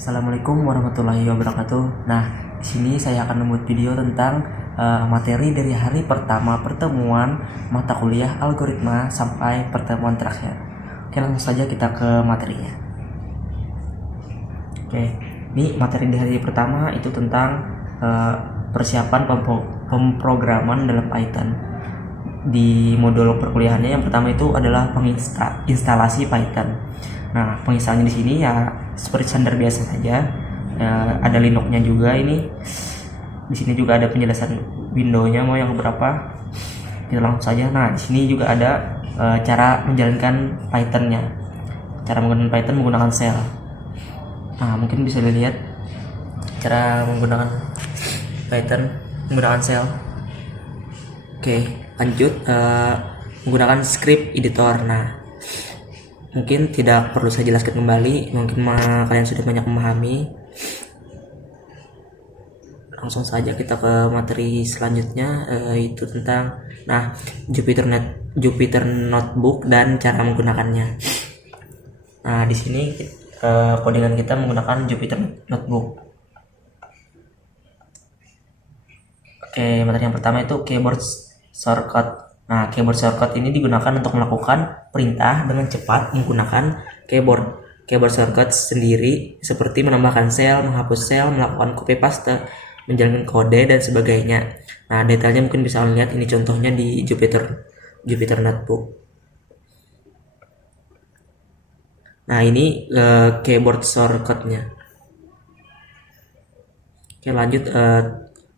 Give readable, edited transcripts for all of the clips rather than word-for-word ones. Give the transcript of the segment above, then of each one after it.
Assalamualaikum warahmatullahi wabarakatuh. Nah, di sini saya akan membuat video tentang materi dari hari pertama pertemuan mata kuliah algoritma sampai pertemuan terakhir. Oke, langsung saja kita ke materinya. Oke, ini materi di hari pertama itu tentang persiapan pemrograman dalam Python. Di modul perkuliahannya yang pertama itu adalah instalasi Python. Nah, penginstalannya di sini ya seperti standar biasa saja. Ada Linux-nya juga ini. Di sini juga ada penjelasan Windows-nya mau yang berapa. Kita langsung saja. Nah, di sini juga ada cara menjalankan Python-nya. Cara menggunakan Python menggunakan shell. Nah, mungkin bisa dilihat cara menggunakan Python menggunakan shell. Oke, lanjut menggunakan script editor. Nah, mungkin tidak perlu saya jelaskan kembali, mungkin kalian sudah banyak memahami. Langsung saja kita ke materi selanjutnya, itu tentang Jupyter Notebook dan cara menggunakannya. Nah, di sini codingan kita menggunakan Jupyter Notebook. Oke, materi yang pertama itu keyboard shortcut. Nah, keyboard shortcut ini digunakan untuk melakukan perintah dengan cepat menggunakan keyboard. Keyboard shortcut sendiri seperti menambahkan sel, menghapus sel, melakukan copy paste, menjalankan kode dan sebagainya. Nah, detailnya mungkin bisa lihat ini contohnya di Jupyter Notebook. Nah, ini keyboard shortcutnya. Oke, lanjut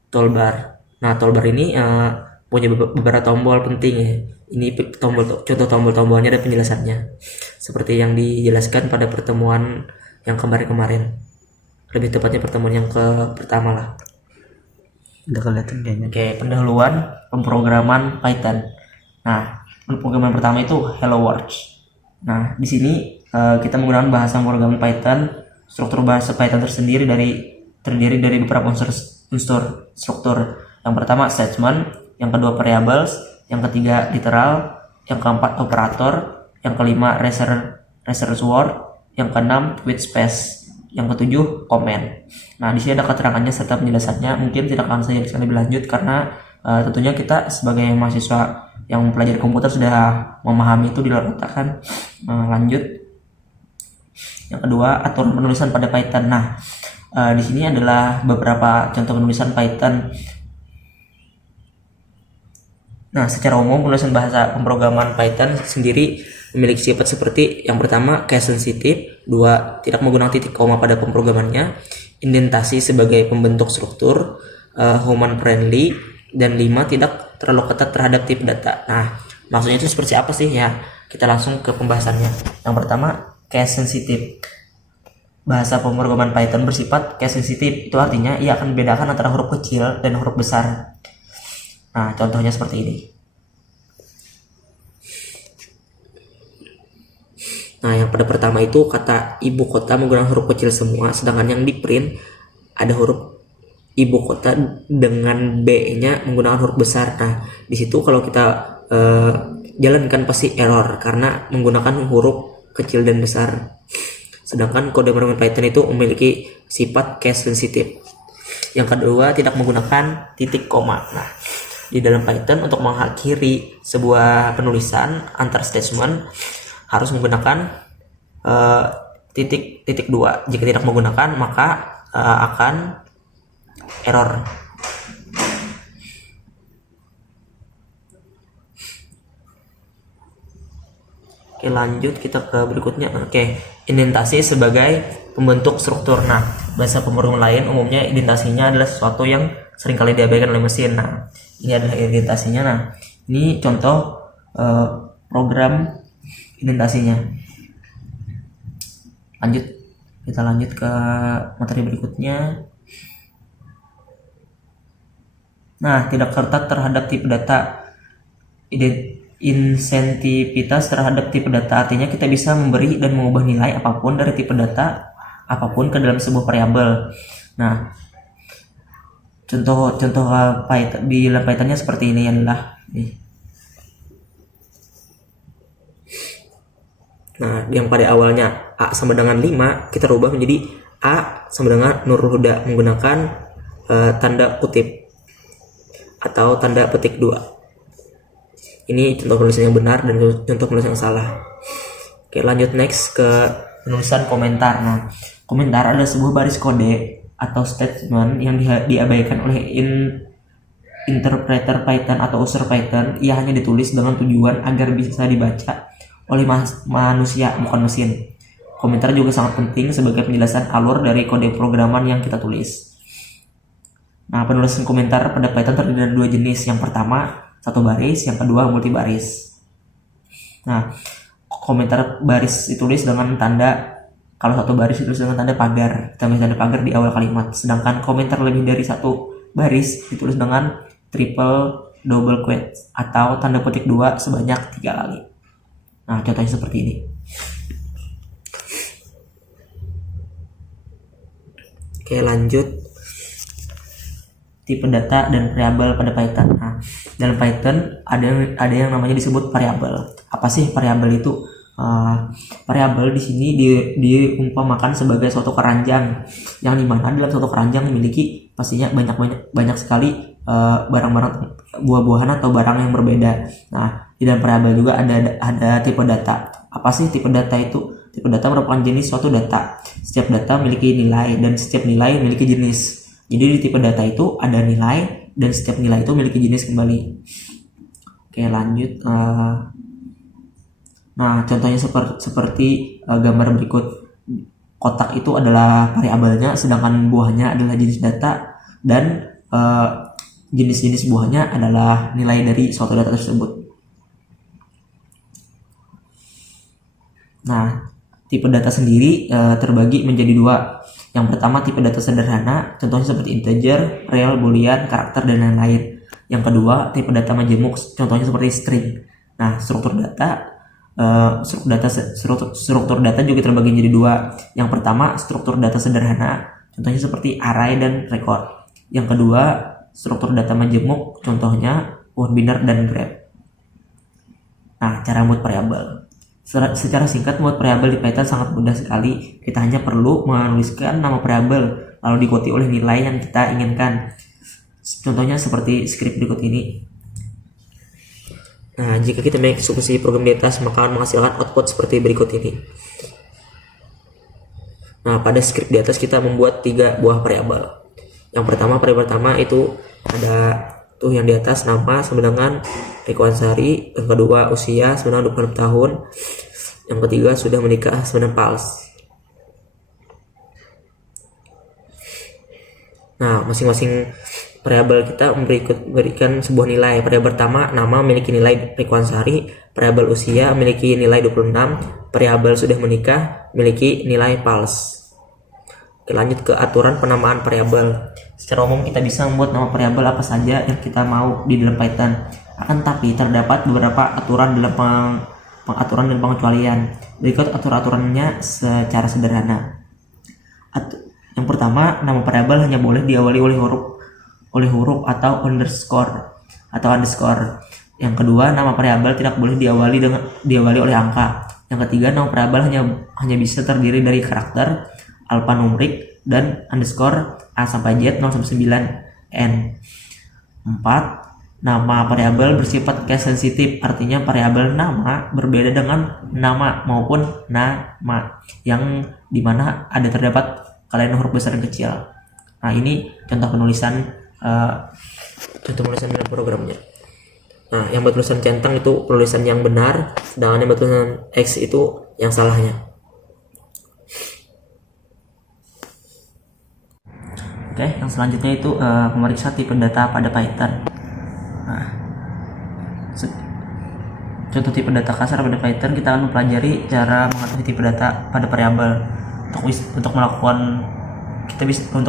toolbar. Nah, toolbar ini punya beberapa tombol penting ya. Ini contoh tombol-tombolnya dan penjelasannya seperti yang dijelaskan pada pertemuan yang kemarin. Lebih tepatnya pertemuan yang pertama lah. Udah kelihatan kayaknya. Oke, pendahuluan pemrograman Python. Nah, pemrograman pertama itu Hello World. Nah, di sini kita menggunakan bahasa pemrograman Python. Struktur bahasa Python terdiri dari beberapa unsur struktur. Yang pertama statement, yang kedua variables, yang ketiga literal, yang keempat operator, yang kelima reserve word, yang keenam with space, yang ketujuh comment. Nah, di sini ada keterangannya serta penjelasannya. Mungkin tidak akan saya jelaskan lebih lanjut karena tentunya kita sebagai mahasiswa yang mempelajari komputer sudah memahami itu di luar otak kan. Lanjut. Yang kedua, aturan penulisan pada Python. Nah, di sini adalah beberapa contoh penulisan Python. Nah, secara umum penulisan bahasa pemrograman Python sendiri memiliki sifat seperti yang pertama case sensitive, dua tidak menggunakan titik koma pada pemrogramannya, indentasi sebagai pembentuk struktur, human friendly, dan lima tidak terlalu ketat terhadap tipe data. Nah, maksudnya itu seperti apa sih ya? Kita langsung ke pembahasannya. Yang pertama case sensitive. Bahasa pemrograman Python bersifat case sensitive. Itu artinya ia akan membedakan antara huruf kecil dan huruf besar. Nah, contohnya seperti ini. Nah, yang pada pertama itu kata ibu kota menggunakan huruf kecil semua, sedangkan yang di print ada huruf ibu kota dengan B-nya menggunakan huruf besar. Nah, di situ kalau kita jalankan pasti error karena menggunakan huruf kecil dan besar. Sedangkan kode pemrograman Python itu memiliki sifat case sensitive. Yang kedua, tidak menggunakan titik koma. Nah, di dalam Python untuk mengakhiri sebuah penulisan antar statement harus menggunakan titik dua. Jika tidak menggunakan maka akan error. Oke, lanjut kita ke berikutnya. Oke, indentasi sebagai pembentuk struktur. Nah, bahasa pemrograman lain umumnya indentasinya adalah sesuatu yang seringkali diabaikan oleh mesin. Nah, ini adalah indentasinya. Nah, ini contoh program indentasinya. Kita lanjut ke materi berikutnya. Nah, tidak ketat terhadap tipe data. Insentivitas terhadap tipe data artinya kita bisa memberi dan mengubah nilai apapun dari tipe data apapun ke dalam sebuah variabel. Nah, contoh Python di dalam Pythonnya seperti ini adalah nih. Nah, yang pada awalnya A sama dengan 5 kita rubah menjadi A sama dengan Nurul Huda menggunakan tanda kutip atau tanda petik 2. Ini contoh penulisan yang benar dan contoh penulisan yang salah. Oke, lanjut next ke penulisan komentar. Nah, komentar adalah sebuah baris kode atau statement yang diabaikan oleh interpreter Python atau user Python. Ia hanya ditulis dengan tujuan agar bisa dibaca oleh manusia, bukan mesin. Komentar juga sangat penting sebagai penjelasan alur dari kode programan yang kita tulis. Nah, penulisan komentar pada Python terdiri dari 2 jenis. Yang pertama, satu baris, yang kedua multibaris. Nah, komentar baris ditulis dengan tanda, kalau satu baris ditulis dengan tanda pagar, tambah tanda pagar di awal kalimat. Sedangkan komentar lebih dari satu baris ditulis dengan triple double quotes atau tanda petik 2 sebanyak 3 kali. Nah, contohnya seperti ini. Oke, lanjut. Tipe data dan variabel pada Python. Nah, dalam Python ada yang namanya disebut variabel. Apa sih variabel itu? Variabel di sini diumpamakan sebagai suatu keranjang, yang dimana dalam suatu keranjang memiliki pastinya banyak sekali barang-barang, buah-buahan atau barang yang berbeda. Nah, di dalam variabel juga ada tipe data. Apa sih tipe data itu? Tipe data merupakan jenis suatu data. Setiap data memiliki nilai dan setiap nilai memiliki jenis. Jadi di tipe data itu ada nilai dan setiap nilai itu memiliki jenis kembali. Oke, lanjut. Nah, contohnya seperti gambar berikut. Kotak itu adalah variabelnya, sedangkan buahnya adalah jenis data, dan jenis-jenis buahnya adalah nilai dari suatu data tersebut. Nah, tipe data sendiri terbagi menjadi 2. Yang pertama tipe data sederhana, contohnya seperti integer, real, boolean, karakter, dan lain-lain. Yang kedua tipe data majemuk, contohnya seperti string. Nah, struktur data juga terbagi menjadi 2. Yang pertama struktur data sederhana, contohnya seperti array dan record. Yang kedua struktur data majemuk, contohnya one biner dan grep. Nah, cara membuat variabel. Secara singkat, membuat variabel di Python sangat mudah sekali. Kita hanya perlu menuliskan nama variabel lalu diikuti oleh nilai yang kita inginkan. Contohnya seperti script berikut ini. Nah, jika kita mengeksekusi program di atas, maka akan menghasilkan output seperti berikut ini. Nah, pada script di atas kita membuat 3 buah variabel. Yang pertama, variabel pertama itu ada tuh yang di atas, nama sama dengan Riko Ansari. Yang kedua, usia sama dengan 26 tahun. Yang ketiga, sudah menikah sama dengan Pals. Nah, masing-masing variabel kita memberikan sebuah nilai. Variabel pertama, nama, memiliki nilai Riko Ansari. Variabel usia memiliki nilai 26. Variabel sudah menikah memiliki nilai Pals. Oke, lanjut ke aturan penamaan variabel. Secara umum kita bisa membuat nama variabel apa saja yang kita mau di dalam Python. Akan tetapi terdapat beberapa aturan dalam pengaturan dan pengecualian. Berikut aturan-aturannya secara sederhana. Yang pertama, nama variabel hanya boleh diawali oleh huruf atau underscore. Yang kedua, nama variabel tidak boleh diawali oleh angka. Yang ketiga, nama variabel hanya bisa terdiri dari karakter, alphanumerik, dan underscore A sampai Z 0 sampai 9 N. 4. Nama variabel bersifat case sensitif, artinya variabel nama berbeda dengan nama maupun nama, yang dimana ada terdapat kalian huruf besar dan kecil. Nah, ini contoh penulisan dalam programnya. Nah, yang bertulisan centang itu penulisan yang benar, sedangkan yang bertulisan X itu yang salahnya. Oke, yang selanjutnya itu memeriksa tipe data pada Python. Nah, contoh tipe data kasar pada Python, kita akan mempelajari cara mengetahui tipe data pada variabel. Untuk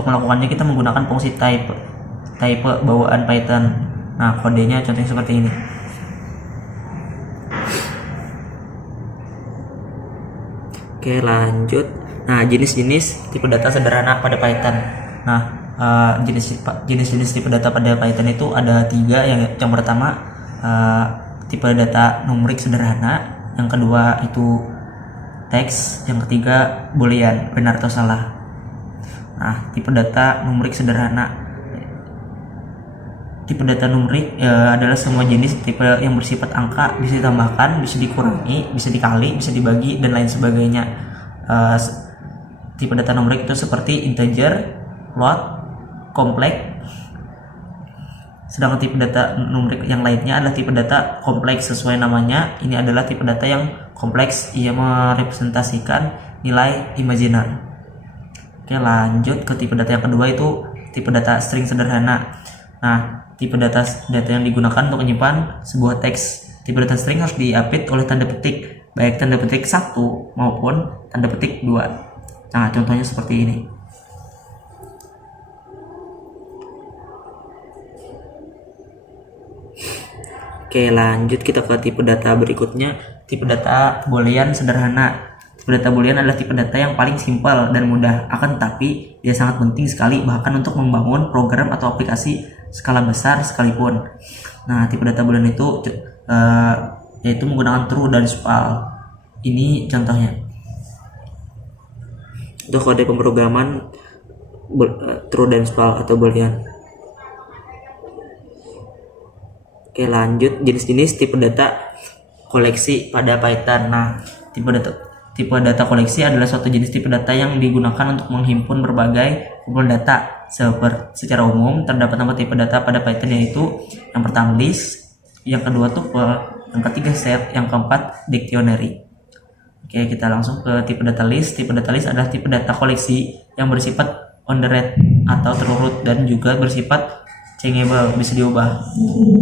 melakukannya kita menggunakan fungsi type bawaan Python. Nah, kodenya contohnya seperti ini. Oke, lanjut. Nah, jenis-jenis tipe data sederhana pada Python. Nah, jenis-jenis tipe data pada Python itu ada 3. Yang pertama tipe data numerik sederhana, yang kedua itu teks, yang ketiga boolean, benar atau salah. Nah, tipe data numerik sederhana. Tipe data numerik adalah semua jenis tipe yang bersifat angka, bisa ditambahkan, bisa dikurangi, bisa dikali, bisa dibagi, dan lain sebagainya. Tipe data numerik itu seperti integer, float, kompleks. Sedangkan tipe data numerik yang lainnya adalah tipe data kompleks. Sesuai namanya, ini adalah tipe data yang kompleks. Ia merepresentasikan nilai imajiner. Oke, lanjut ke tipe data yang kedua, itu tipe data string sederhana. Nah, tipe data yang digunakan untuk menyimpan sebuah teks. Tipe data string harus diapit oleh tanda petik, baik tanda petik 1 maupun tanda petik 2. Nah, contohnya seperti ini. Oke, lanjut kita ke tipe data berikutnya, tipe data boolean sederhana. Tipe data boolean adalah tipe data yang paling simpel dan mudah, akan tetapi dia sangat penting sekali bahkan untuk membangun program atau aplikasi skala besar sekalipun. Nah, tipe data boolean itu yaitu menggunakan true dan false. Ini contohnya. Itu kode pemrograman true dan false atau boolean. Oke, lanjut jenis-jenis tipe data koleksi pada Python. Nah, tipe data koleksi adalah suatu jenis tipe data yang digunakan untuk menghimpun berbagai kumpulan data. Secara umum terdapat 4 tipe data pada Python, yaitu yang pertama list, yang kedua tuple, yang ketiga set, yang keempat dictionary. Oke, kita langsung ke tipe data list. Tipe data list adalah tipe data koleksi yang bersifat on the read atau terurut dan juga bersifat changeable, bisa diubah.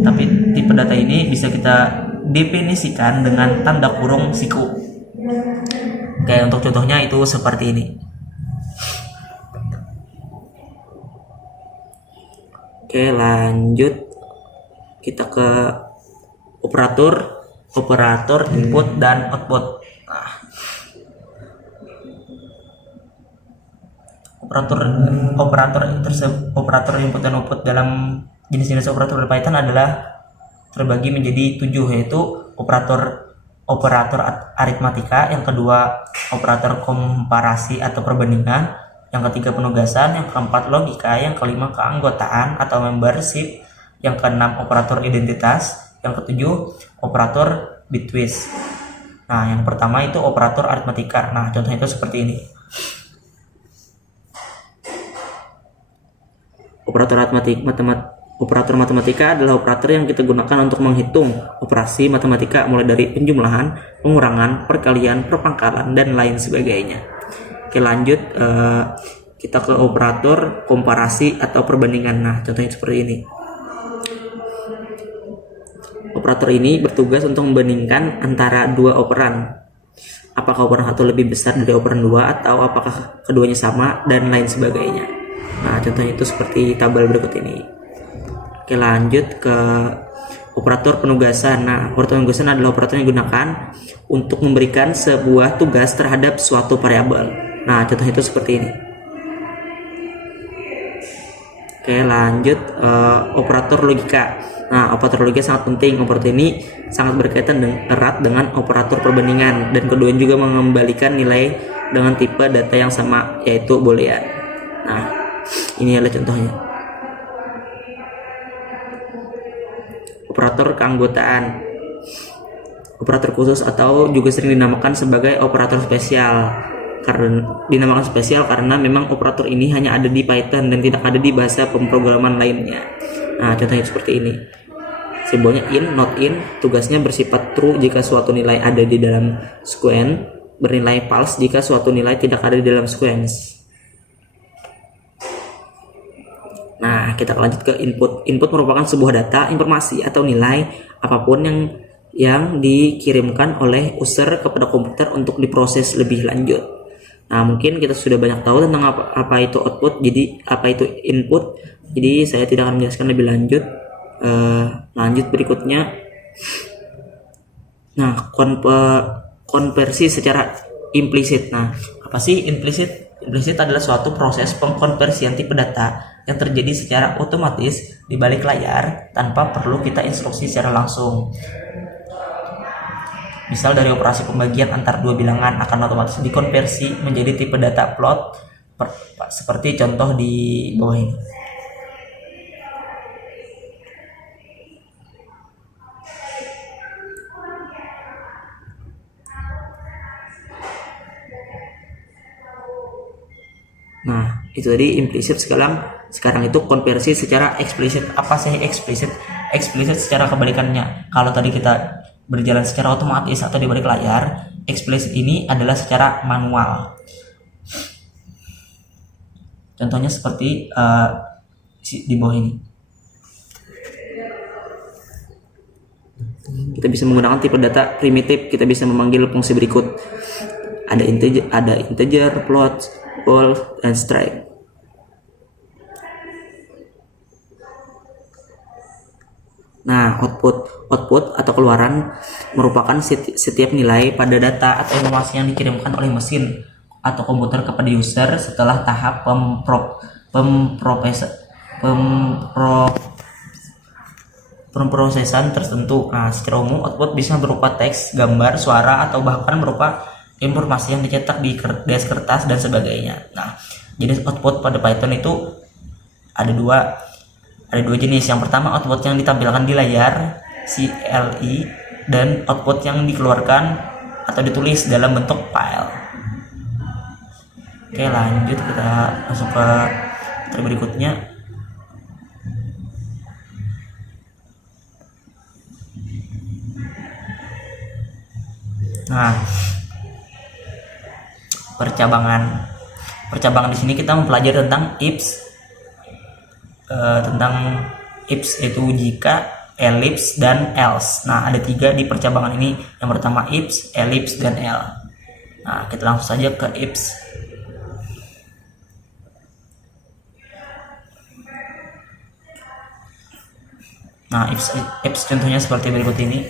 Tapi tipe data ini bisa kita definisikan dengan tanda kurung siku. Oke, untuk contohnya itu seperti ini. Oke, lanjut kita ke operator input dan output. Nah, operator input dan output dalam jenis-jenis operator di Python adalah terbagi menjadi 7, yaitu operator aritmatika, yang kedua operator komparasi atau perbandingan, yang ketiga penugasan, yang keempat logika, yang kelima keanggotaan atau membership, yang keenam operator identitas, yang ketujuh operator bitwise. Nah, yang pertama itu operator aritmatika. Nah, contohnya itu seperti ini. Operator matematika adalah operator yang kita gunakan untuk menghitung operasi matematika mulai dari penjumlahan, pengurangan, perkalian, perpangkalan, dan lain sebagainya. Oke, lanjut kita ke operator komparasi atau perbandingan. Nah, contohnya seperti ini. Operator ini bertugas untuk membandingkan antara dua operan. Apakah operan satu lebih besar dari operan 2 atau apakah keduanya sama, dan lain sebagainya. Nah, contohnya itu seperti tabel berikut ini. Oke, lanjut ke operator penugasan. Nah, operator penugasan adalah operator yang digunakan untuk memberikan sebuah tugas terhadap suatu variabel. Nah, contohnya itu seperti ini. Oke, lanjut operator logika. Nah, operator logika sangat penting. Operator ini sangat berkaitan erat dengan operator perbandingan, dan keduanya juga mengembalikan nilai dengan tipe data yang sama, yaitu boolean. Nah, ini adalah contohnya. Operator keanggotaan. Operator khusus atau juga sering dinamakan sebagai operator spesial. Dinamakan spesial karena memang operator ini hanya ada di Python dan tidak ada di bahasa pemrograman lainnya. Nah, contohnya seperti ini. Simbolnya in, not in, tugasnya bersifat true jika suatu nilai ada di dalam sequence, bernilai false jika suatu nilai tidak ada di dalam sequence. Nah, kita lanjut ke input. Input merupakan sebuah data, informasi, atau nilai apapun yang dikirimkan oleh user kepada komputer untuk diproses lebih lanjut. Nah, mungkin kita sudah banyak tahu tentang apa itu output, jadi apa itu input. Jadi saya tidak akan menjelaskan lebih lanjut. Lanjut berikutnya. Nah, konversi secara implisit. Nah, apa sih implisit? Implisit adalah suatu proses pengkonversian tipe data yang terjadi secara otomatis di balik layar tanpa perlu kita instruksi secara langsung. Misal dari operasi pembagian antar dua bilangan akan otomatis dikonversi menjadi tipe data float seperti contoh di bawah ini. Nah, itu tadi implicit. Sekarang itu konversi secara eksplisit. Apa sih eksplisit? Eksplisit secara kebalikannya. Kalau tadi kita berjalan secara otomatis atau di balik layar, eksplisit ini adalah secara manual. Contohnya seperti di bawah ini. Kita bisa menggunakan tipe data primitif. Kita bisa memanggil fungsi berikut. Ada integer, float, ball, dan string. Nah, output atau keluaran merupakan setiap nilai pada data atau informasi yang dikirimkan oleh mesin atau komputer kepada user setelah tahap pemrosesan tertentu. Nah, secara umum output bisa berupa teks, gambar, suara, atau bahkan berupa informasi yang dicetak di kertas dan sebagainya. Nah, jenis output pada Python itu ada dua jenis. Yang pertama output yang ditampilkan di layar CLI, dan output yang dikeluarkan atau ditulis dalam bentuk file. Oke, lanjut kita masuk ke materi berikutnya. Nah, percabangan di sini kita mempelajari tentang ifs itu jika, ellipse, dan else. Nah, ada 3 di percabangan ini. Yang pertama ifs, ellipse, dan else. Nah, kita langsung saja ke ifs. Nah, ifs contohnya seperti berikut ini.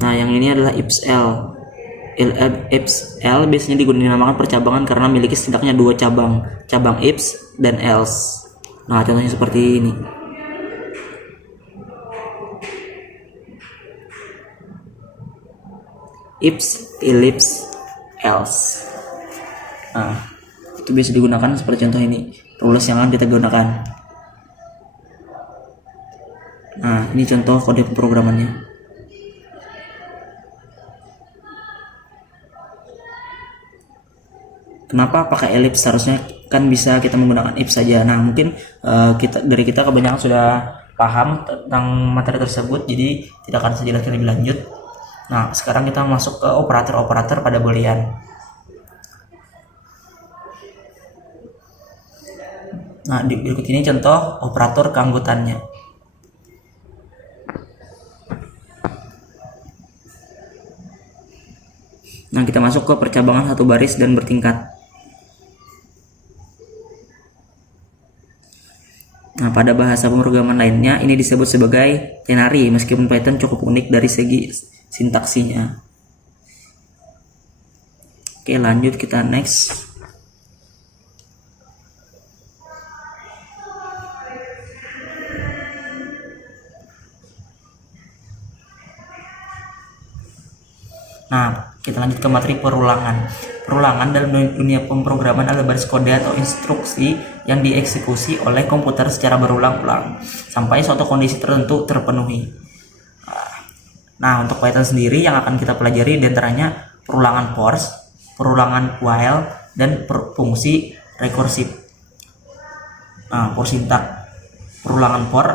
Nah, yang ini adalah ifs L. Ifs L biasanya dinamakan percabangan karena memiliki setidaknya 2 cabang ifs dan else. Nah, contohnya seperti ini. Ifs, ellipse, else. Nah, itu bisa digunakan seperti contoh ini. Rules yang akan kita gunakan. Nah, ini contoh kode pemrogramannya. Kenapa pakai ellipse? Seharusnya kan bisa kita menggunakan if saja. Nah, mungkin kita kebanyakan sudah paham tentang materi tersebut, jadi tidak akan saya jelaskan lebih lanjut. Nah, sekarang kita masuk ke operator-operator pada boolean. Nah, di berikut ini contoh operator keanggotaannya. Nah, kita masuk ke percabangan satu baris dan bertingkat. Nah, pada bahasa pemrograman lainnya ini disebut sebagai ternary, meskipun Python cukup unik dari segi sintaksinya. Oke, lanjut kita next. Nah, kita lanjut ke materi perulangan. Perulangan dalam dunia pemrograman adalah baris kode atau instruksi yang dieksekusi oleh komputer secara berulang-ulang sampai suatu kondisi tertentu terpenuhi. Nah, untuk Python sendiri yang akan kita pelajari diantaranya perulangan for, perulangan while, dan fungsi rekursif. Nah, for sintak. Perulangan for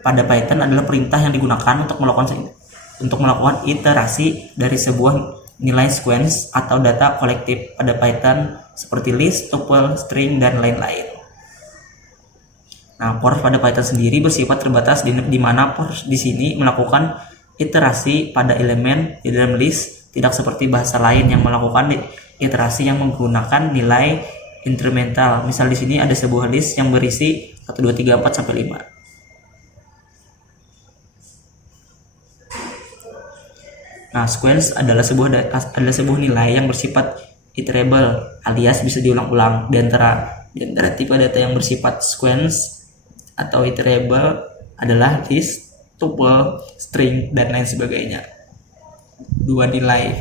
pada Python adalah perintah yang digunakan untuk melakukan iterasi dari sebuah nilai sequence atau data kolektif pada Python seperti list, tuple, string, dan lain-lain. Nah, for pada Python sendiri bersifat terbatas di mana for di sini melakukan iterasi pada elemen di dalam list, tidak seperti bahasa lain yang melakukan iterasi yang menggunakan nilai incremental. Misal di sini ada sebuah list yang berisi 1 2 3 4 sampai 5. Nah, sequence adalah sebuah nilai yang bersifat iterable alias bisa diulang-ulang. Di antara tipe data yang bersifat sequence atau iterable adalah list, tuple, string, dan lain sebagainya. Nilai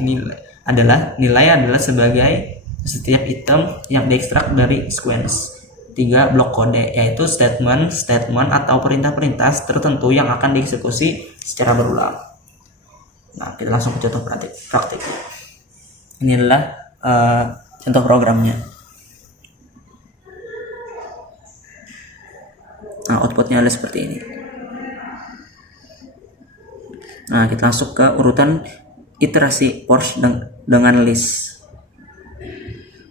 adalah sebagai setiap item yang diekstrak dari sequence. 3 blok kode, yaitu statement atau perintah-perintah tertentu yang akan dieksekusi secara berulang. Nah, kita langsung ke contoh praktik. Ini adalah contoh programnya. Nah, outputnya adalah seperti ini. Nah, kita masuk ke urutan iterasi force dengan list.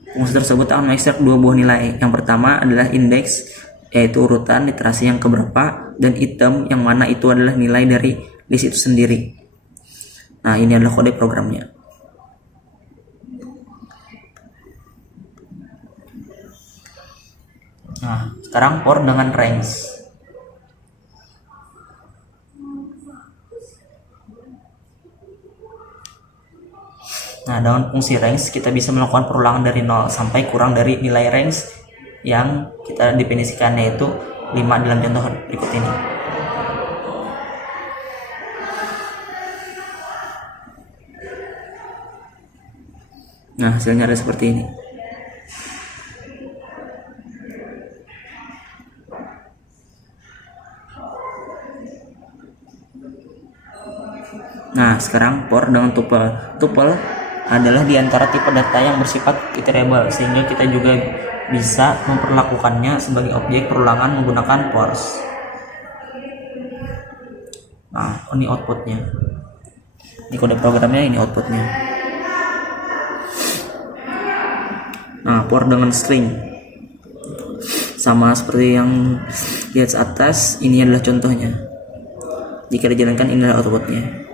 Fungsi tersebut akan mengekstrak 2 buah nilai. Yang pertama adalah index, yaitu urutan iterasi yang keberapa, dan item yang mana itu adalah nilai dari list itu sendiri. Nah, ini adalah kode programnya. Nah, sekarang for dengan range. Nah, dengan fungsi range kita bisa melakukan perulangan dari 0 sampai kurang dari nilai range yang kita definisikan, yaitu 5 dalam contoh berikut ini. Nah, hasilnya ada seperti ini. Nah, sekarang for dengan tuple. Tuple adalah di antara tipe data yang bersifat iterable, sehingga kita juga bisa memperlakukannya sebagai objek perulangan menggunakan force. Nah, ini outputnya. Ini kode programnya, ini outputnya. Nah, for dengan string sama seperti yang di atas, ini adalah contohnya. Jika dijalankan, ini adalah outputnya.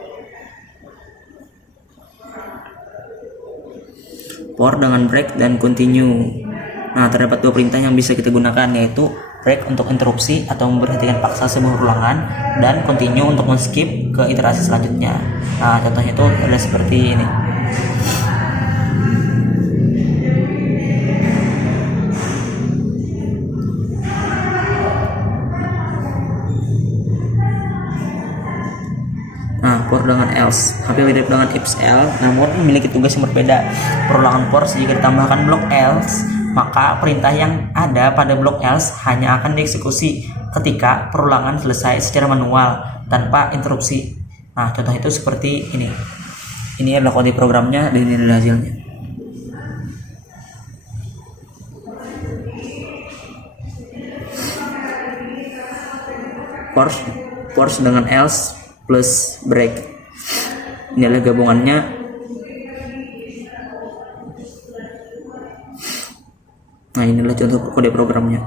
For dengan break dan continue. Nah, terdapat 2 perintah yang bisa kita gunakan, yaitu break untuk interupsi atau memberhentikan paksa sebuah ulangan, dan continue untuk men-skip ke iterasi selanjutnya. Nah, contohnya itu adalah seperti ini. Nah, for dengan else hampir mirip dengan if else, namun memiliki tugas yang berbeda. Perulangan for jika ditambahkan blok else, maka perintah yang ada pada blok else hanya akan dieksekusi ketika perulangan selesai secara manual tanpa interupsi. Nah, contoh itu seperti ini. Ini adalah kode programnya dan ini adalah hasilnya. For dengan else plus break. Ini adalah gabungannya. Nah, ini adalah contoh kode programnya.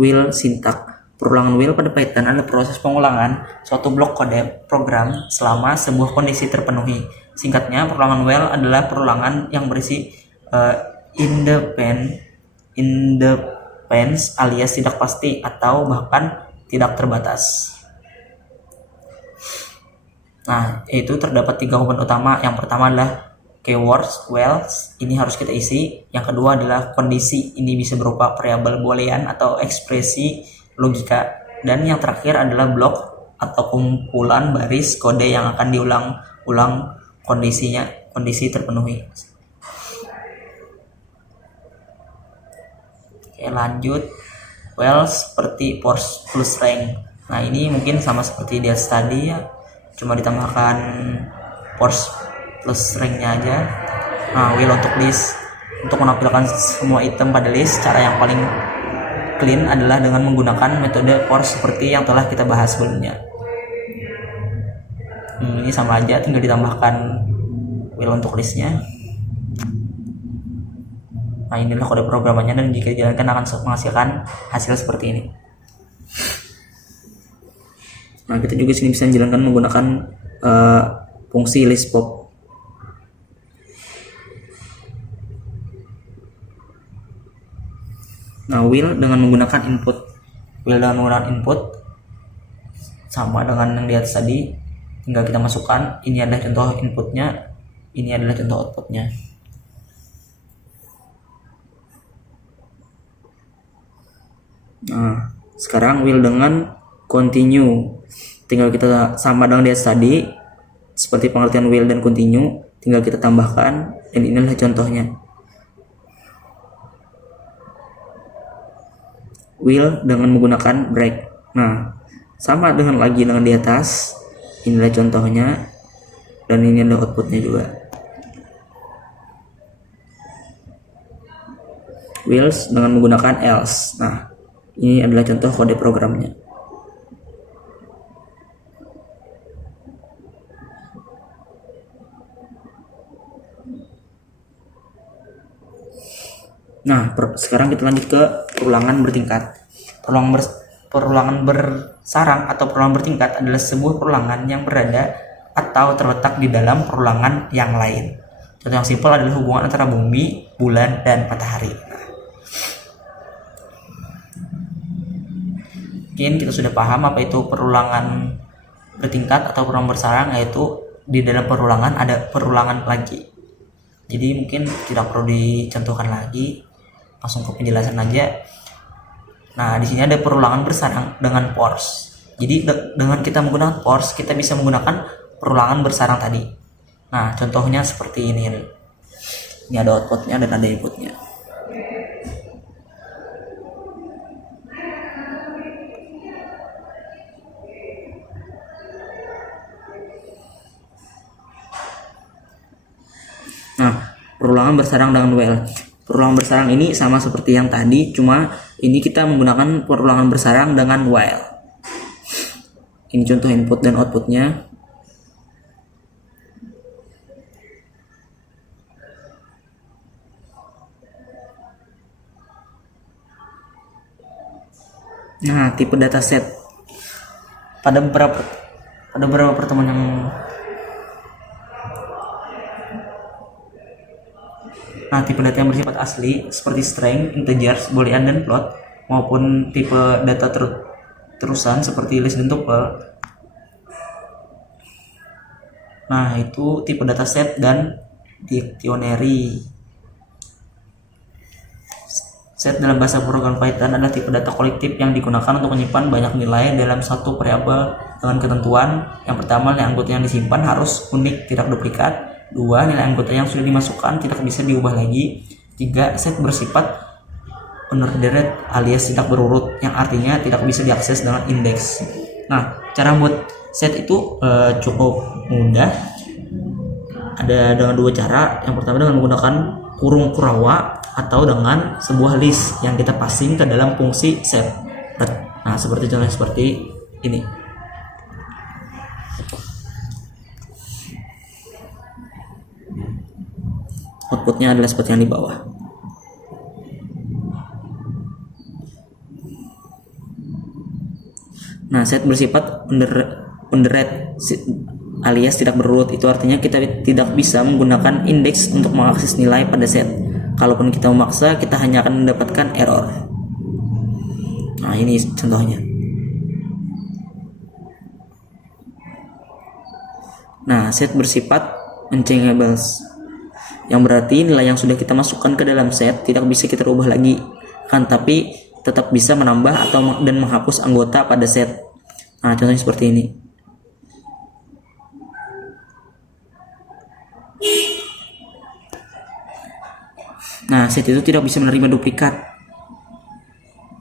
While syntax. Perulangan while pada Python adalah proses pengulangan suatu blok kode program selama sebuah kondisi terpenuhi. Singkatnya, perulangan while adalah perulangan yang berisi independence alias tidak pasti atau bahkan tidak terbatas. Nah, itu terdapat 3 komponen utama. Yang pertama adalah keywords whiles, ini harus kita isi. Yang kedua adalah kondisi, ini bisa berupa variabel boolean atau ekspresi logika. Dan yang terakhir adalah blok atau kumpulan baris kode yang akan diulang-ulang kondisi terpenuhi. Oke, lanjut. Well, seperti force plus rank. Nah, ini mungkin sama seperti dia tadi ya, cuma ditambahkan force plus rank-nya aja. Nah, will untuk list, untuk menampilkan semua item pada list, cara yang paling clean adalah dengan menggunakan metode force seperti yang telah kita bahas sebelumnya. Ini sama aja, tinggal ditambahkan will untuk listnya. Nah, inilah kode programnya, dan jika dijalankan akan menghasilkan hasil seperti ini. Nah, kita juga sini bisa menjalankan menggunakan fungsi list pop. Nah, will dengan menggunakan input sama dengan yang di atas tadi. tinggal kita masukkan. Ini adalah contoh inputnya, ini adalah contoh outputnya. Nah, sekarang will dengan continue tinggal kita sama dengan dia tadi, seperti pengertian will dan continue, tinggal kita tambahkan, dan inilah contohnya. Will dengan menggunakan break. Nah, sama dengan lagi dengan di atas, inilah contohnya, dan ini adalah outputnya juga. Wills dengan menggunakan else. Nah, ini adalah contoh kode programnya. Nah, sekarang kita lanjut ke perulangan bertingkat. Perulangan bersarang atau perulangan bertingkat adalah sebuah perulangan yang berada atau terletak di dalam perulangan yang lain. Contoh yang simpel adalah hubungan antara bumi, bulan, dan matahari. Mungkin kita sudah paham apa itu perulangan bertingkat atau perulangan bersarang, yaitu di dalam perulangan ada perulangan lagi. Jadi mungkin tidak perlu dicontohkan lagi, langsung ke penjelasan aja. Nah, di sini ada perulangan bersarang dengan force. Jadi dengan kita menggunakan force, kita bisa menggunakan perulangan bersarang tadi. Nah, contohnya seperti ini. Ini ada outputnya dan ada inputnya. Nah, perulangan bersarang dengan well. Perulangan bersarang ini sama seperti yang tadi, cuma ini kita menggunakan perulangan bersarang dengan while. Ini contoh input dan outputnya. Nah, tipe dataset. Pada beberapa pertemuan yang Nah, tipe data yang bersifat asli seperti string, integers, boolean, dan float, maupun tipe data terusan seperti list dan tuple. Nah, itu tipe dataset dan dictionary. Set dalam bahasa pemrograman Python adalah tipe data kolektif yang digunakan untuk menyimpan banyak nilai dalam satu variabel dengan ketentuan. Yang pertama, nilai anggota yang disimpan harus unik, tidak duplikat. 2. Nilai anggota yang sudah dimasukkan tidak bisa diubah lagi. 3. Set bersifat unordered alias tidak berurut, yang artinya tidak bisa diakses dengan indeks. Nah, cara buat set itu cukup mudah. Ada dengan dua cara. Yang pertama dengan menggunakan kurung kurawa atau dengan sebuah list yang kita passing ke dalam fungsi set. Nah, seperti contohnya seperti ini. Outputnya adalah seperti yang di bawah. Nah, set bersifat underred alias tidak berurut. Itu artinya kita tidak bisa menggunakan indeks untuk mengakses nilai pada set. Kalaupun kita memaksa, kita hanya akan mendapatkan error. Nah, ini contohnya. Nah, set bersifat unchangeables, yang berarti nilai yang sudah kita masukkan ke dalam set tidak bisa kita ubah lagi, kan, tapi tetap bisa menambah atau dan menghapus anggota pada set. Nah, contohnya seperti ini. Nah, set itu tidak bisa menerima duplikat.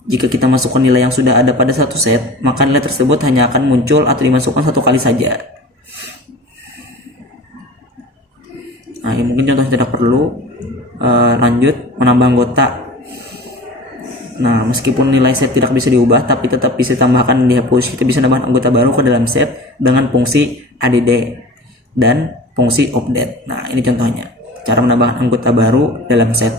Jika kita masukkan nilai yang sudah ada pada satu set, maka nilai tersebut hanya akan muncul atau dimasukkan satu kali saja. Nah, ini mungkin contohnya tidak perlu. Lanjut, menambah anggota. Nah, meskipun nilai set tidak bisa diubah, tapi tetap bisa ditambahkan dan dihapus. Kita bisa nambah anggota baru ke dalam set dengan fungsi add dan fungsi update. Nah, ini contohnya cara menambah anggota baru dalam set.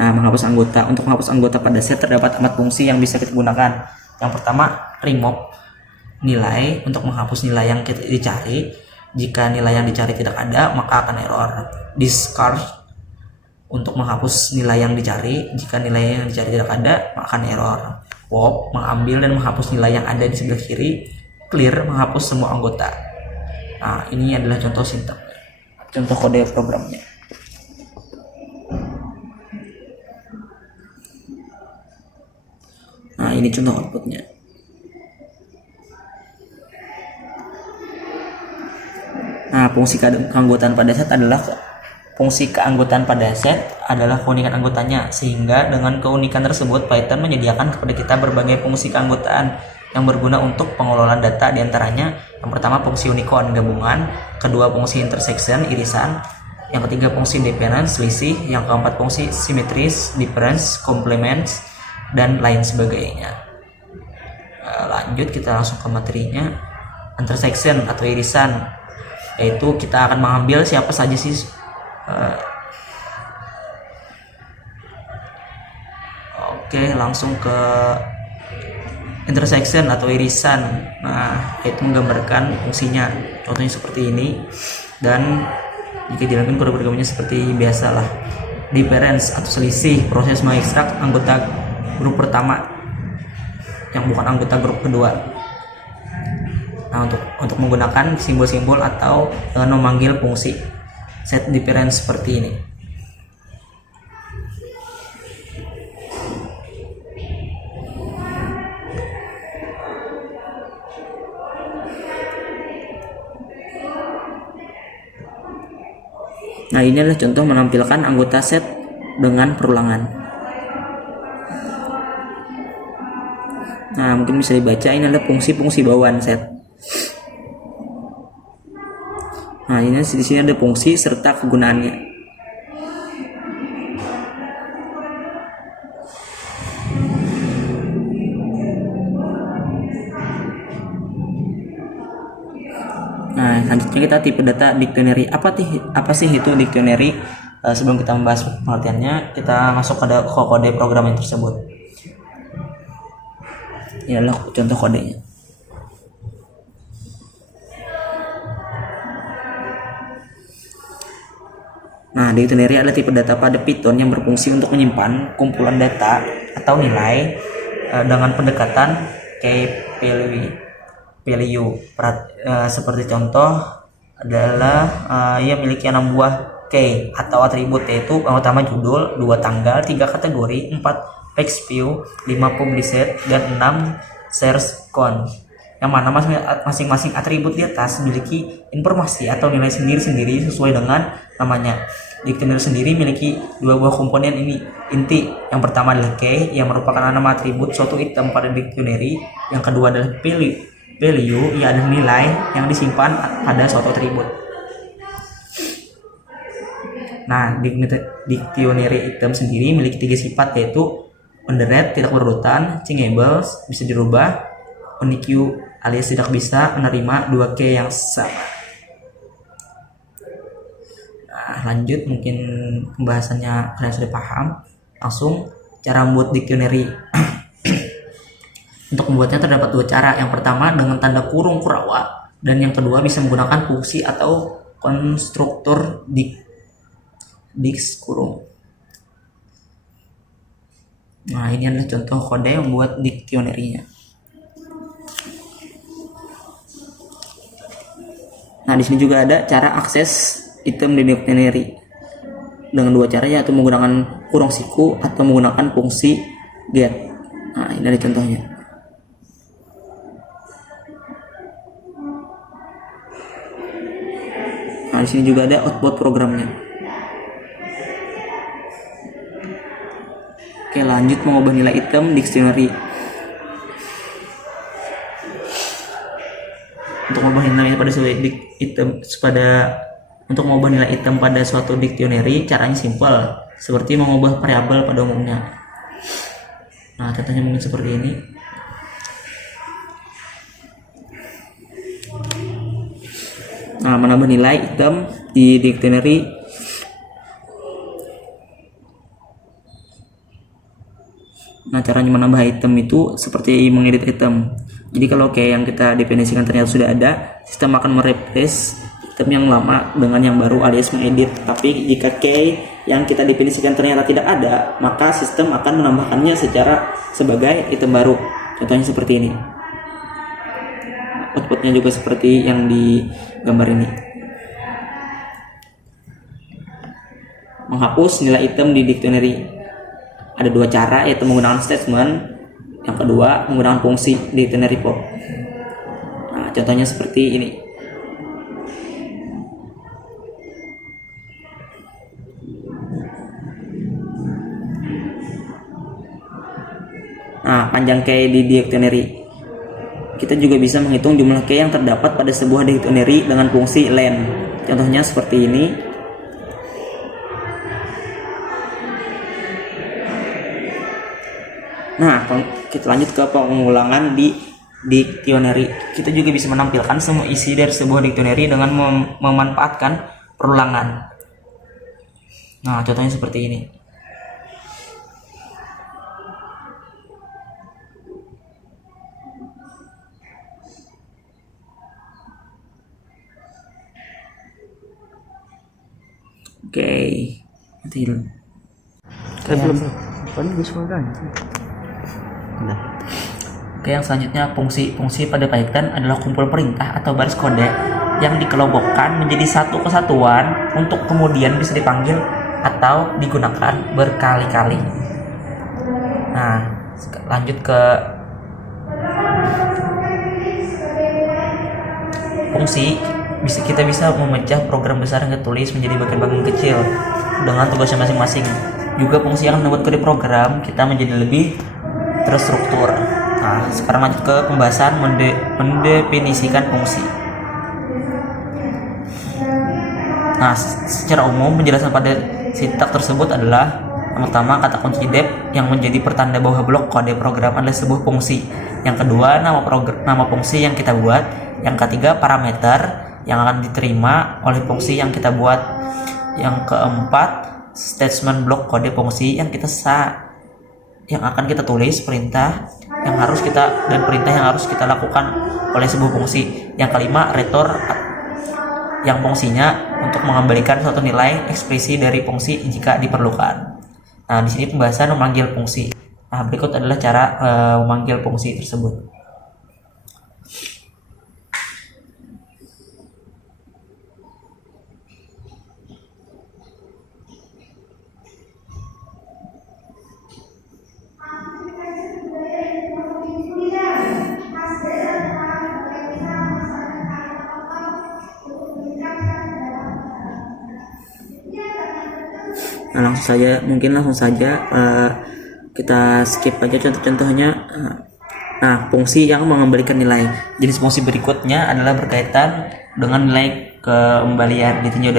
Nah, menghapus anggota. Untuk menghapus anggota pada set terdapat 4 fungsi yang bisa kita gunakan. Yang pertama, remove nilai, untuk menghapus nilai yang kita dicari. Jika nilai yang dicari tidak ada, maka akan error. Discard, untuk menghapus nilai yang dicari. Jika nilai yang dicari tidak ada, maka akan error. pop mengambil dan menghapus nilai yang ada di sebelah kiri, clear menghapus semua anggota. Nah, ini adalah contoh sintaks, contoh kode programnya. Nah, ini contoh outputnya. Nah, fungsi keanggotaan pada set adalah keunikan anggotanya, sehingga dengan keunikan tersebut Python menyediakan kepada kita berbagai fungsi keanggotaan yang berguna untuk pengelolaan data. Diantaranya yang pertama fungsi unicorn gabungan, kedua fungsi intersection irisan, yang ketiga fungsi dependence selisih, yang keempat fungsi symmetries difference complements, dan lain sebagainya. Lanjut kita langsung ke materinya. Intersection atau irisan, yaitu kita akan mengambil siapa saja sih oke, langsung ke intersection atau irisan. Nah, itu menggambarkan fungsinya, contohnya seperti ini, dan jika dilakukan kode programnya seperti biasalah. Difference atau selisih, proses mengekstrak anggota grup pertama yang bukan anggota grup kedua. Nah, untuk menggunakan simbol-simbol atau memanggil fungsi set difference seperti ini. Nah, ini adalah contoh menampilkan anggota set dengan perulangan. Nah, mungkin bisa dibaca, ini adalah fungsi-fungsi bawaan set. Nah, ini di sini ada fungsi serta kegunaannya. Nah, selanjutnya kita tipe data dictionary. Apa sih itu dictionary? Sebelum kita membahas pengertiannya, kita masuk ke kode program yang tersebut. Ini adalah contoh kodenya. Nah, dictionary adalah tipe data pada Python yang berfungsi untuk menyimpan kumpulan data atau nilai dengan pendekatan key value. Seperti contoh adalah ia memiliki 6 buah key atau atribut, yaitu yang pertama judul, 2 tanggal, 3 kategori, 4 page view, 5 published, dan 6 shares count. Yang mana masing-masing atribut di atas memiliki informasi atau nilai sendiri-sendiri sesuai dengan namanya. Dictionary sendiri memiliki 2 buah komponen inti. Yang pertama adalah key yang merupakan nama atribut suatu item pada dictionary. Yang kedua adalah value yang adalah nilai yang disimpan pada suatu atribut. Nah, dictionary item sendiri memiliki 3 sifat, yaitu underrated tidak berurutan, changeable bisa dirubah, unique alias tidak bisa menerima 2 key yang sama. Nah, lanjut, mungkin pembahasannya kalian sudah paham. Langsung cara membuat dictionary. Untuk membuatnya terdapat 2 cara. Yang pertama dengan tanda kurung kurawa, dan yang kedua bisa menggunakan fungsi atau konstruktor dict kurung. Nah, ini adalah contoh kode yang membuat dictionary-nya. Nah, di sini juga ada cara akses item di dictionary dengan 2 cara, yaitu menggunakan kurung siku atau menggunakan fungsi get. Nah, ini ada contohnya. Nah, di sini juga ada output programnya. Oke, lanjut mengubah nilai item dictionary. Untuk mengubah nilai pada suatu dictionary, caranya simpel, seperti mengubah variabel pada umumnya. Nah, contohnya mungkin seperti ini. Nah, menambah nilai item di dictionary. Nah, caranya menambah item itu seperti mengedit item. Jadi kalau key yang kita definisikan ternyata sudah ada, sistem akan mereplace item yang lama dengan yang baru alias mengedit. Tapi jika key yang kita definisikan ternyata tidak ada, maka sistem akan menambahkannya sebagai item baru. Contohnya seperti ini. Outputnya juga seperti yang di gambar ini. Menghapus nilai item di dictionary. Ada dua cara, yaitu menggunakan statement, yang kedua menggunakan fungsi dictionary pop. Nah, contohnya seperti ini. Nah, panjang key di dictionary. Kita juga bisa menghitung jumlah key yang terdapat pada sebuah dictionary dengan fungsi len. Contohnya seperti ini. Nah, kita lanjut ke pengulangan di dictionary. Kita juga bisa menampilkan semua isi dari sebuah dictionary dengan memanfaatkan perulangan. Nah, contohnya seperti ini. Oke, nanti dulu. Belum. Paling bisa kan. Nah. Oke, yang selanjutnya fungsi pada Python adalah kumpul perintah atau baris kode yang dikelompokkan menjadi satu kesatuan untuk kemudian bisa dipanggil atau digunakan berkali-kali. Nah, lanjut ke fungsi. Kita bisa memecah program besar yang tertulis menjadi bagian-bagian kecil dengan tugasnya masing-masing. Juga fungsi yang membuat kode program kita menjadi lebih terstruktur. Nah, sekarang lanjut ke pembahasan mendefinisikan fungsi. Nah, secara umum penjelasan pada sintaks tersebut adalah yang pertama, kata kunci def yang menjadi pertanda bahwa blok kode program adalah sebuah fungsi. Yang kedua, nama fungsi yang kita buat. Yang ketiga, parameter yang akan diterima oleh fungsi yang kita buat. Yang keempat, statement blok kode fungsi yang akan kita tulis, perintah yang harus kita lakukan oleh sebuah fungsi. Yang kelima, return yang fungsinya untuk mengembalikan suatu nilai ekspresi dari fungsi jika diperlukan. Nah, di sini pembahasan memanggil fungsi. Nah, berikut adalah cara memanggil fungsi tersebut. Nah, langsung saja kita skip aja contoh-contohnya. Nah, fungsi yang mengembalikan nilai. Jenis fungsi berikutnya adalah berkaitan dengan nilai kembalian. Ditinjau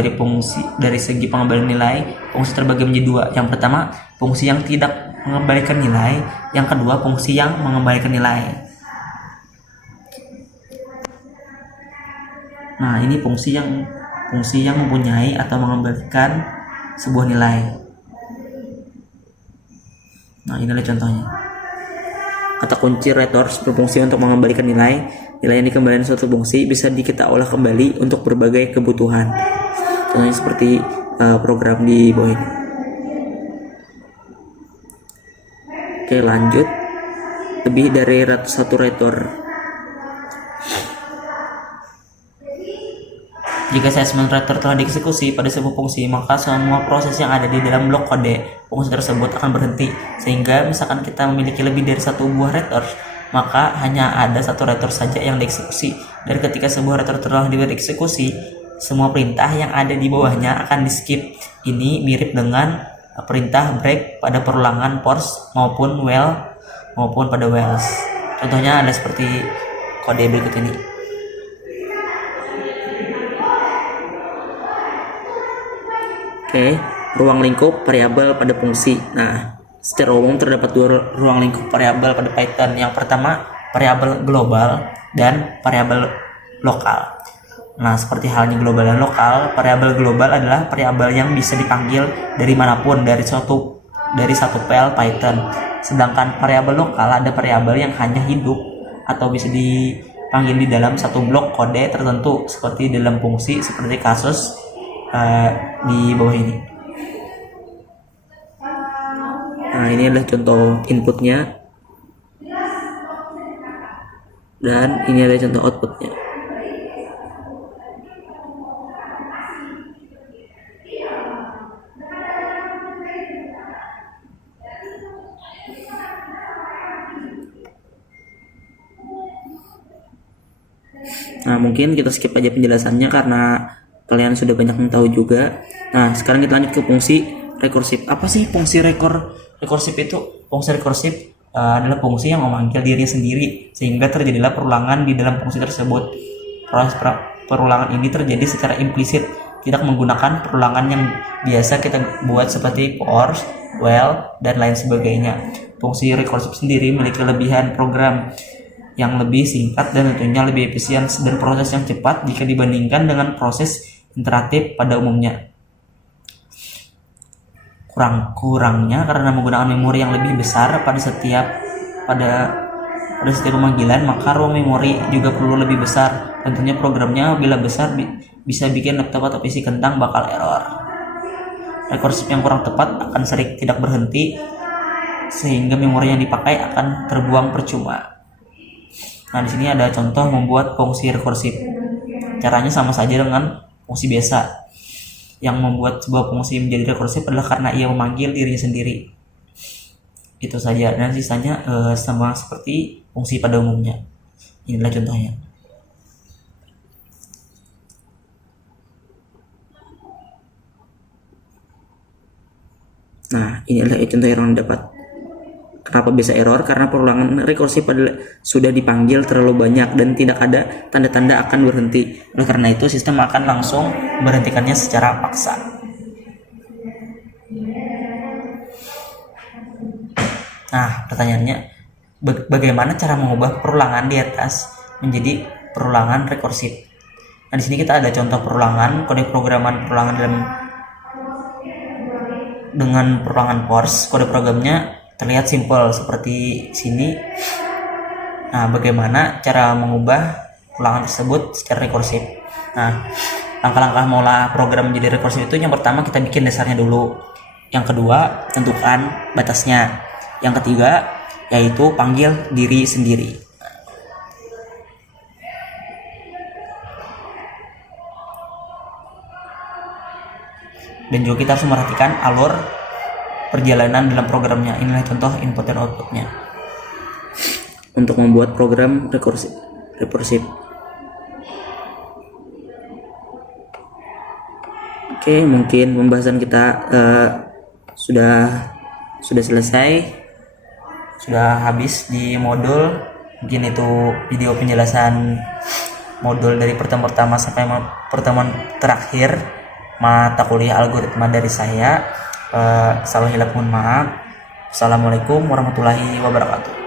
dari segi pengembalian nilai, fungsi terbagi menjadi dua. Yang pertama, fungsi yang tidak mengembalikan nilai. Yang kedua, fungsi yang mengembalikan nilai. Nah, ini fungsi yang mempunyai atau mengembalikan sebuah nilai. Nah, inilah contohnya. Kata kunci return berfungsi untuk mengembalikan nilai. Nilai yang dikembalikan suatu fungsi bisa kita olah kembali untuk berbagai kebutuhan. Contohnya seperti program di bawah ini. Oke, lanjut. Lebih dari satu return. Jika statement return telah dieksekusi pada sebuah fungsi, maka semua proses yang ada di dalam blok kode fungsi tersebut akan berhenti. Sehingga misalkan kita memiliki lebih dari satu buah return, maka hanya ada satu return saja yang dieksekusi. Dan ketika sebuah return telah dieksekusi, semua perintah yang ada di bawahnya akan di skip. Ini mirip dengan perintah break pada perulangan force maupun while maupun pada whiles. Contohnya ada seperti kode berikut ini. Oke, ruang lingkup variabel pada fungsi. Nah, secara umum terdapat dua ruang lingkup variabel pada Python. Yang pertama, variabel global dan variabel lokal. Nah, seperti halnya global dan lokal, variabel global adalah variabel yang bisa dipanggil dari manapun dari satu file Python. Sedangkan variabel lokal ada variabel yang hanya hidup atau bisa dipanggil di dalam satu blok kode tertentu seperti dalam fungsi seperti kasus di bawah ini. Nah, ini adalah contoh inputnya dan ini adalah contoh outputnya. Nah, mungkin kita skip aja penjelasannya karena kalian sudah banyak yang tahu juga. Nah, sekarang kita lanjut ke fungsi rekursif. Apa sih fungsi rekursif itu? Fungsi rekursif adalah fungsi yang memanggil diri sendiri sehingga terjadilah perulangan di dalam fungsi tersebut. Proses perulangan ini terjadi secara implisit, tidak menggunakan perulangan yang biasa kita buat seperti for, while, dan lain sebagainya. Fungsi rekursif sendiri memiliki kelebihan program yang lebih singkat dan tentunya lebih efisien dan proses yang cepat jika dibandingkan dengan proses interaktif pada umumnya. Kurangnya karena menggunakan memori yang lebih besar pada setiap pemanggilan, maka ruang memori juga perlu lebih besar. Tentunya programnya bila besar bisa bikin laptop atau PC kentang bakal error. Rekursif yang kurang tepat akan sering tidak berhenti sehingga memori yang dipakai akan terbuang percuma. Nah, di sini ada contoh membuat fungsi rekursif. Caranya sama saja dengan fungsi biasa. Yang membuat sebuah fungsi menjadi rekursif adalah karena ia memanggil dirinya sendiri. Itu saja, dan sisanya sama seperti fungsi pada umumnya. Inilah contohnya. Nah, ini adalah contoh yang dapat. Kenapa bisa error? Karena perulangan rekursif sudah dipanggil terlalu banyak dan tidak ada tanda-tanda akan berhenti. Oleh karena itu, sistem akan langsung memberhentikannya secara paksa. Nah, pertanyaannya, bagaimana cara mengubah perulangan di atas menjadi perulangan rekursif? Nah, di sini kita ada contoh perulangan, kode programan perulangan dengan perulangan force. Kode programnya terlihat simpel seperti sini. Nah, bagaimana cara mengubah ulangan tersebut secara rekursif? Nah, langkah-langkah mengolah program menjadi rekursif itu yang pertama kita bikin dasarnya dulu. Yang kedua, tentukan batasnya. Yang ketiga, yaitu panggil diri sendiri. Dan juga kita harus memperhatikan alur perjalanan dalam programnya. Inilah contoh input dan outputnya untuk membuat program rekursif. Oke, mungkin pembahasan kita sudah selesai, sudah habis di modul. Mungkin itu video penjelasan modul dari pertemuan pertama sampai pertemuan terakhir mata kuliah algoritma dari saya. Salah hilap mohon maaf. Assalamualaikum warahmatullahi wabarakatuh.